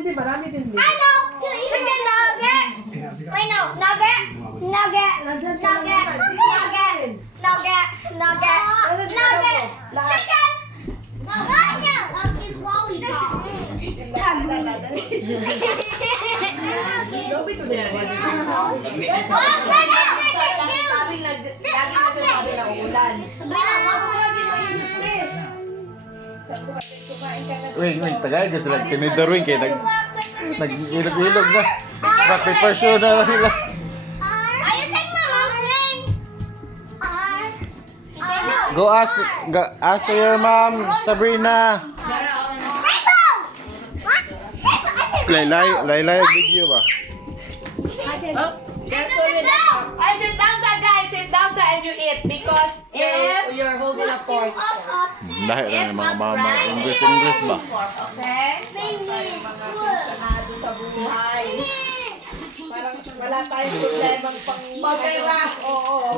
din, Bi. Marami din, Bi. Ano? Chicken nugget. Wait, no. Nugget. Nugget. Nandyan ka Nugget. naman. Nugget. Nugget. Nugget. Nugget. Chicken. Nugget. Nugget lollipop. Lobi to din. Oh, Grandma, this is you. Laging nagsasabi na ulan. Wing, tagay dyan sila. Tinidor wing kayo. Nag-ilog-ilog na. Rock, paper, shoe na lang nila. Are you saying my mom's name? Go ask to your mom, Sabrina. Rainbow! What? Rainbow? Laylay video ba? Careful with that. I sit down sa guys. Sit down sa and you eat because you're holding a fork. Lahat na ng mga mama. English ba? Okay? Sanado sa buhay. Parang wala tayong problemang pang-pera. Oo.